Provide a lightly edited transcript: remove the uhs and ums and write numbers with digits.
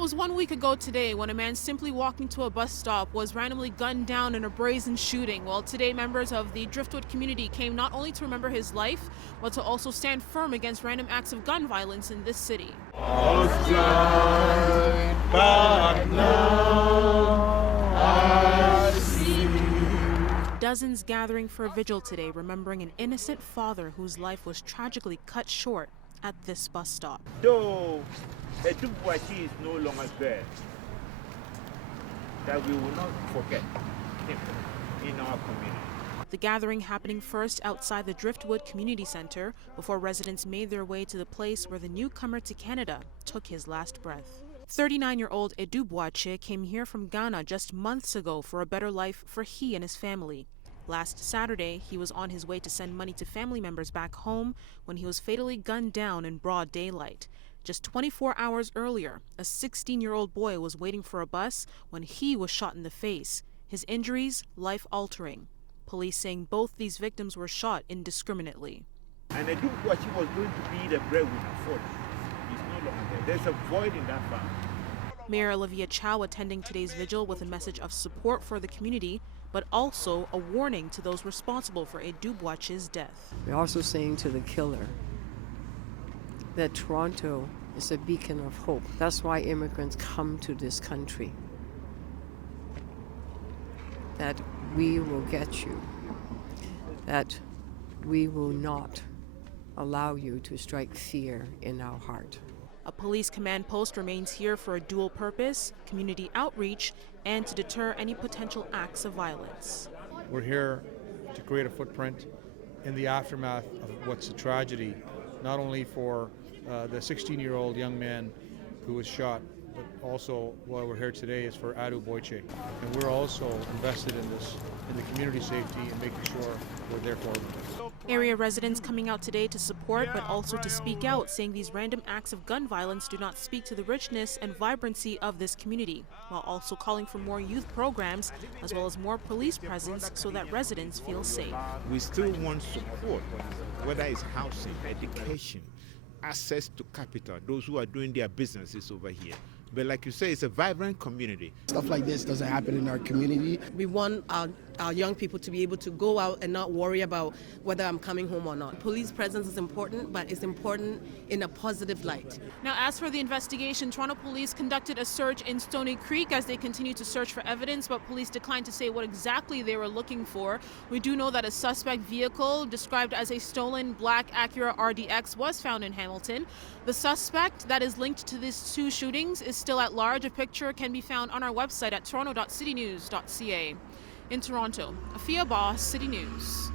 was 1 week ago today when a man simply walking to a bus stop was randomly gunned down in a brazen shooting. Well, today members of the Driftwood community came not only to remember his life, but to also stand firm against random acts of gun violence in this city. Dozens gathering for a vigil today, remembering an innocent father whose life was tragically cut short at this bus stop. Though Driftwood is no longer there, that we will not forget him in our community. The gathering happening first outside the Driftwood Community Center before residents made their way to the place where the newcomer to Canada took his last breath. 39-year-old Edu Boache came here from Ghana just months ago for a better life for he and his family. Last Saturday, he was on his way to send money to family members back home when he was fatally gunned down in broad daylight. Just 24 hours earlier, a 16-year-old boy was waiting for a bus when he was shot in the face. His injuries, life-altering. Police saying both these victims were shot indiscriminately. And Edu Boache was going to be the breadwinner for us. He's no longer there. There's a void in that family. Mayor Olivia Chow attending today's vigil with a message of support for the community, but also a warning to those responsible for Edu Boache's death. We're also saying to the killer that Toronto is a beacon of hope. That's why immigrants come to this country. That we will get you. That we will not allow you to strike fear in our heart. A police command post remains here for a dual purpose, community outreach, and to deter any potential acts of violence. We're here to create a footprint in the aftermath of what's a tragedy, not only for the 16-year-old young man who was shot, but also why we're here today is for Edu Boache. And we're also invested in this, in the community safety and making sure we're there for them. Area residents coming out today to support, but also to speak out, saying these random acts of gun violence do not speak to the richness and vibrancy of this community, while also calling for more youth programs as well as more police presence so that residents feel safe. We still want support, whether it's housing, education, access to capital, those who are doing their businesses over here. But like you say, it's a vibrant community. Stuff like this doesn't happen in our community. We want our young people to be able to go out and not worry about whether I'm coming home or not. Police presence is important, but it's important in a positive light. Now, as for the investigation, Toronto Police conducted a search in Stoney Creek as they continue to search for evidence, but police declined to say what exactly they were looking for. We do know that a suspect vehicle described as a stolen black Acura RDX was found in Hamilton. The suspect that is linked to these two shootings is still at large. A picture can be found on our website at toronto.citynews.ca. In Toronto, Afua Baah, City News.